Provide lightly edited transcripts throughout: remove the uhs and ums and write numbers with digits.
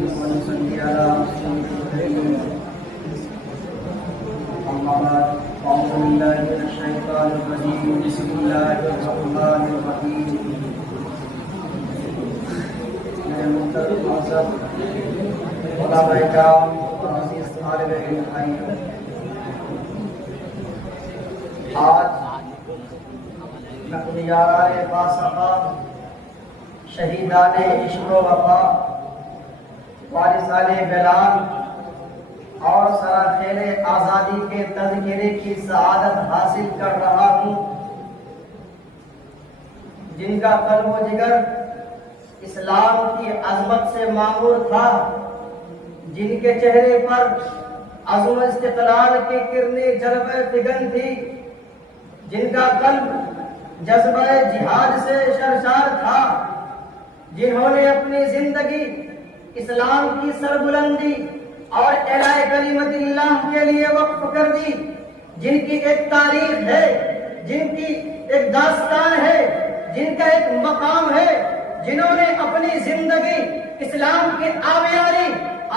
ونصلي على أما بعد أعوذ بالله من الشيطان الرجيم بسم الله الرحمن الرحيم میرے محترم معزز علماء کرام اور عزیز طالب علم بھائیوں، آج نقلیاران باصفا، شہیدان عشق و وفا، وارثان بلال اور سراخیل آزادی کے تذکرے کی سعادت حاصل کر رہا ہوں، جن کا قلب و جگر اسلام کی عظمت سے معمور تھا، جن کے چہرے پر عزم استقلال کی کرنیں جلوہ فگن تھی، جن کا قلب جذبہ جہاد سے سرشار تھا، جنہوں نے اپنی زندگی اسلام کی سربلندی اور اعلاء کلمت اللہ کے لیے وقف کر دی، جن کی ایک تاریخ ہے، جن کی ایک داستان ہے، جن کا ایک مقام ہے، جنہوں نے اپنی زندگی اسلام کی آبیاری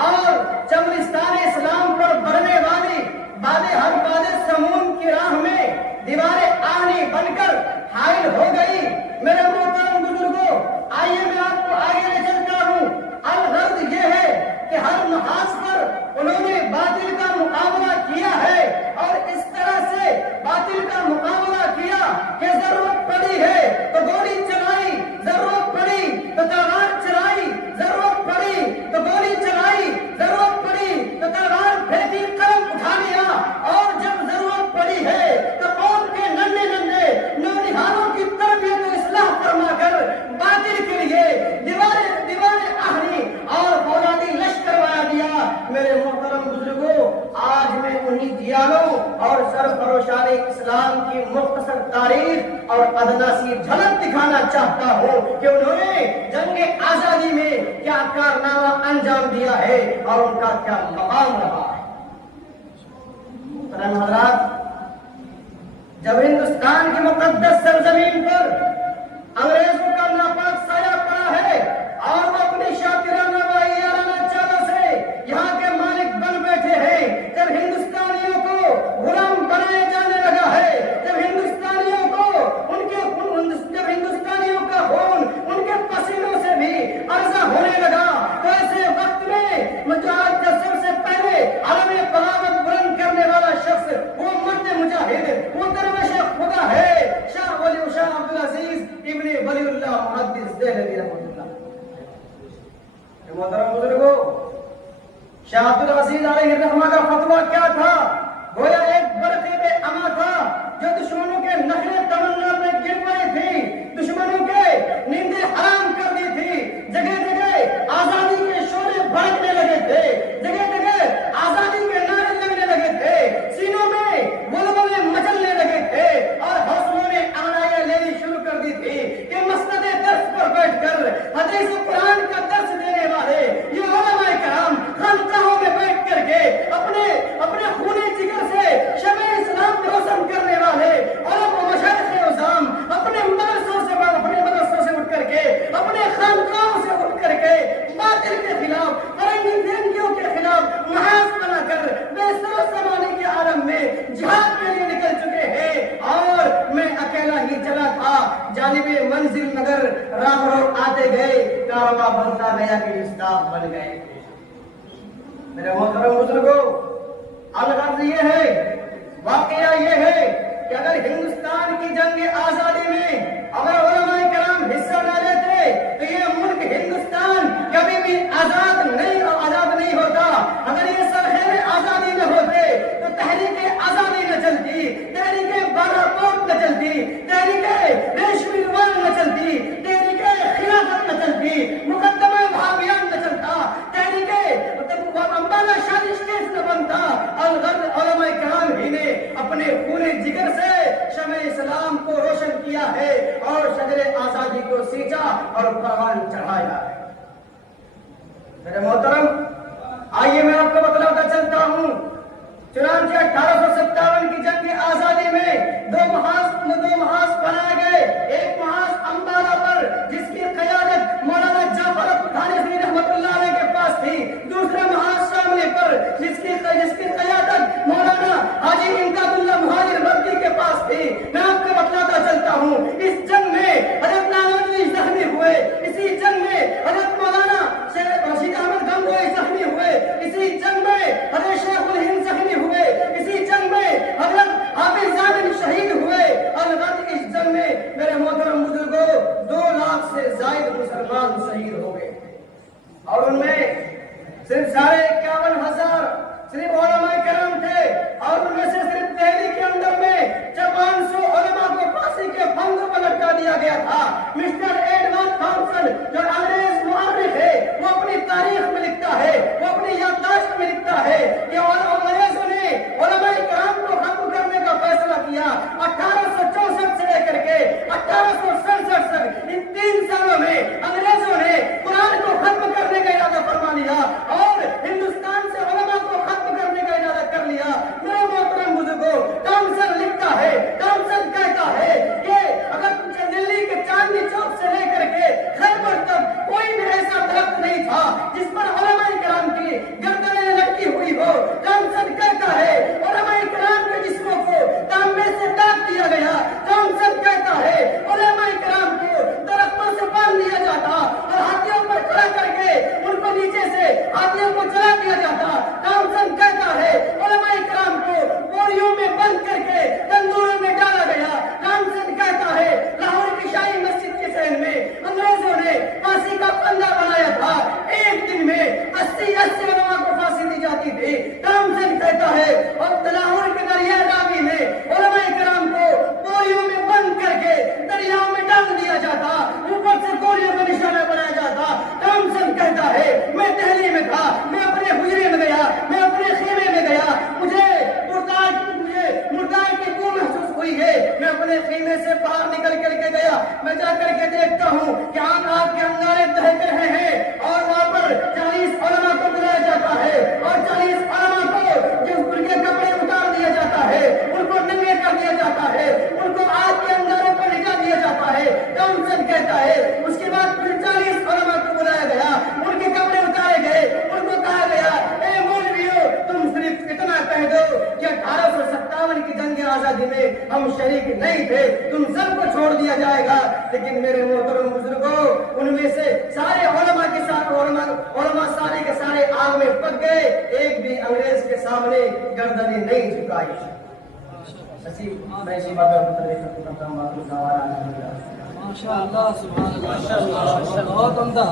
اور چمرستان اسلام پر بڑھنے والی ہر باد سمون کی راہ میں دیوار آہنی بن کر حائل ہو گئی۔ میرے محترم بزرگوں، آئیے میں آپ کو آگے لے چلتا ہوں۔ الغرض یہ ہے کہ ہر محاذ پر انہوں نے باطل کا مقابلہ کیا ہے، اور اس طرح سے باطل کا مقابلہ کیا کہ ضرورت پڑی ہے تو گولی چلائی، ضرورت پڑی تو تلوار چلائی، ضرورت پڑی تو گولی چلائی، ضرورت پڑی تو تلوار پھینکی، قلم اٹھا لیا، اور جب ضرورت پڑی ہے تو قوم کے ننھے ننھے نونہالوں کی تربیت و اصلاح فرما کر باطل کے لیے دیوار آہنی اور فولادی لشکر بنا دیا۔ میرے محترم بزرگوں، آج میں انہی دیانوں اور سرفروشان اسلام کی مختصر تاریخ اور ادنا سی جھلک دکھانا چاہتا ہوں کہ انہوں نے جنگ آزادی میں کیا کارنامہ انجام دیا ہے اور ان کا کیا مقام رہا ہے۔ محترم حضرات، جب ہندوستان کی مقدس سرزمین پر انگریزوں کا ناپاک سایہ پڑا ہے اور وہ اپنی شاطرانہ و عیارانہ چالوں سے یہاں کے مالک بن بیٹھے ہیں، جب ہندوستانیوں کو غلام بنایا جانے لگا ہے، جب ہندوستانیوں کا خون ان کے پسینوں سے بھی عرضہ ہونے لگا، تو ایسے وقت میں مجاہد کا سب سے پہلے علم بغاوت بلند کرنے والا شخص وہ مرد مجاہد، وہ درویش خدا ہے، شاہ عبدالعزیز ابن ولی اللہ محدث دہلوی رحمۃ اللہ۔ محترم بزرگوں، شاہ عبدالعزیز علیہ الرحمہ کا فتویٰ کیا تھا؟ گویا ایک برقی بے اما تھا جو دشمنوں کے نخرے تمنا میں گر پڑی تھی، دشمنوں کے نیندیں حرام کر دی تھی، جگہ جگہ آزادی کے شعلے بھڑکنے لگے تھے، جگہ جگہ آزادی کے نعرے لگنے لگے تھے، سینوں میں ولولے مچلنے لگے تھے، اور حوصلوں نے انگڑائیاں لینی شروع کر دی تھی کہ مسند درس پر بیٹھ کر حدیث و قرآن کا درس دینے والے یہ علماء کرام خانقاہوں میں بیٹھ کر کے اپنے خونی جگر سے شمع اسلام روشن کرنے والے علماء و مشائخ عظام اپنے مدرسوں سے اٹھ کر کے، اپنے خانقاہوں سے اٹھ کر کے باطل کے خلاف، فرنگی پھرنگیوں کے خلاف محاذ بنا کر بے سر و سامانی کے عالم میں جہاد کے لیے نکل چکے ہیں، اور میں اکیلا ہی چلا تھا جانب منزل مگر راہ رو آتے گئے، کارواں بنتا گیا کہ مصداق بن گئے۔ میرے محترم بزرگوں، الغرض یہ ہے، واقعہ یہ ہے کہ اگر ہندوستان کی جنگ آزادی میں اگر علماء کرام حصہ نہ لیتے تو یہ ملک ہندوستان کبھی بھی آزاد نہیں ہوتا۔ اگر یہ سرخیل آزادی نہ ہوتے تو تحریک آزادی نہ چلتی، تحریک بالاکوٹ نہ چلتی، تحریک ریشمی روان نہ چلتی، تحریک خلافت نہ چلتی، مقدمہ بھابیان نہ چلتا، تحریک امبالا شادی اسٹیٹ نہ بنتا۔ الغرض علماء کرام ہی نے اپنے خون جگر سے شمع اسلام کو روشن کیا ہے اور شجر آزادی کو سینچا اور پروان چڑھا اور ان میں صرف 51,000 صرف علماء کرام تھے، اور ان میں سے صرف دہلی کے اندر میں 500 علماء کو پھانسی کے پھندوں پر لٹکا دیا گیا تھا۔ مسٹر ایڈورڈ تھامسن جو انگریز مورخ ہے، وہ اپنی تاریخ میں لکھتا ہے، وہ اپنی یادداشت میں لکھتا ہے کہ انگریزوں نے علماء کرام کو ختم کرنے کا فیصلہ کیا۔ 1864 سے لے کر کے 1867 تک ان 3 سالوں میں انگریزوں نے قرآن کو ختم کرنے کا ارادہ فرما لیا اور ہندوستان سے علماء کو ختم کرنے کا ارادہ کر لیا۔ میرے محترم بزرگوں، تھامسن لکھتا ہے، تھامسن کہتا ہے کہ اگر تجھے دلی کے چاندنی چوک سے لے کر کے خیبر تک کوئی بھی ایسا درخت نہیں تھا جس پر علماء کرام کی گردنیں لٹکی ہوئی ہو۔ تھامسن کہتا ہے علماء کرام کے جسموں کو تانبے سے ڈاک دیا گیا۔ تھامسن کہتا ہے علماء کرام کو درختوں سے باندھ دیا جاتا اور ہاتھیوں پر کھڑا کر کے ان کو نیچے سے ہاتھیوں کو چلا دیا جاتا۔ تھامسن کہتا ہے علماء کرام کو بوریوں میں بند کر کے تندوروں میں ڈالا گیا۔ تھامسن کہتا ہے لاہور کی شاہی مسجد کے ذہن میں انگریزوں نے پھانسی کا پھندا بنایا تھا، ایک دن میں 80 علماء کو پھانسی دی جاتی تھی۔ تھامسن کہتا ہے اور لاہور کے دریا راوی میں علماء کرام کو بوریوں میں بند کر کے دریاؤں میں ڈال دیا جاتا، اوپر سے گولیوں کا نشانہ بنایا جاتا۔ تھامسن کہتا ہے میں دہلی میں تھا، میں اپنے حجرے میں گیا، میں اپنے خیمے میں گیا، مجھے مردار کی بو محسوس ہوئی ہے، میں اپنے خیمے سے باہر نکل کر کے گیا، میں جا کر کے دیکھتا ہوں کہ آگ کے انگارے دہک رہے ہیں اور وہاں پر 40 علماء کو بلایا جاتا ہے اور 40 علماء کو جو ان کے کپڑے اتار دیا جاتا ہے، ان کو ننگے کر دیا جاتا ہے، ان کو آگ کے انگاروں پر لٹا دیا جاتا ہے۔ تھامسن کہتا ہے اس کے بعد پھر 40 علماء کو بلایا گیا، ان کے کپڑے اتارے گئے، ان کو کہا گیا اے مولویو تم صرف اتنا کہہ دو کہ 1857 کی جنگ آزادی میں ہم شریک نہیں تھے، تم سب کو چھوڑ دیا جائے گا۔ لیکن میرے محترم بزرگوں، ان میں سے سارے علماء کے ساتھ علماء سارے کے سارے آگ میں پک گئے، ایک بھی انگریز کے سامنے گردنیں نہیں جھکائی۔ میں اسی بات پر ماشاء اللہ، سبحان اللہ، بہت عمدہ۔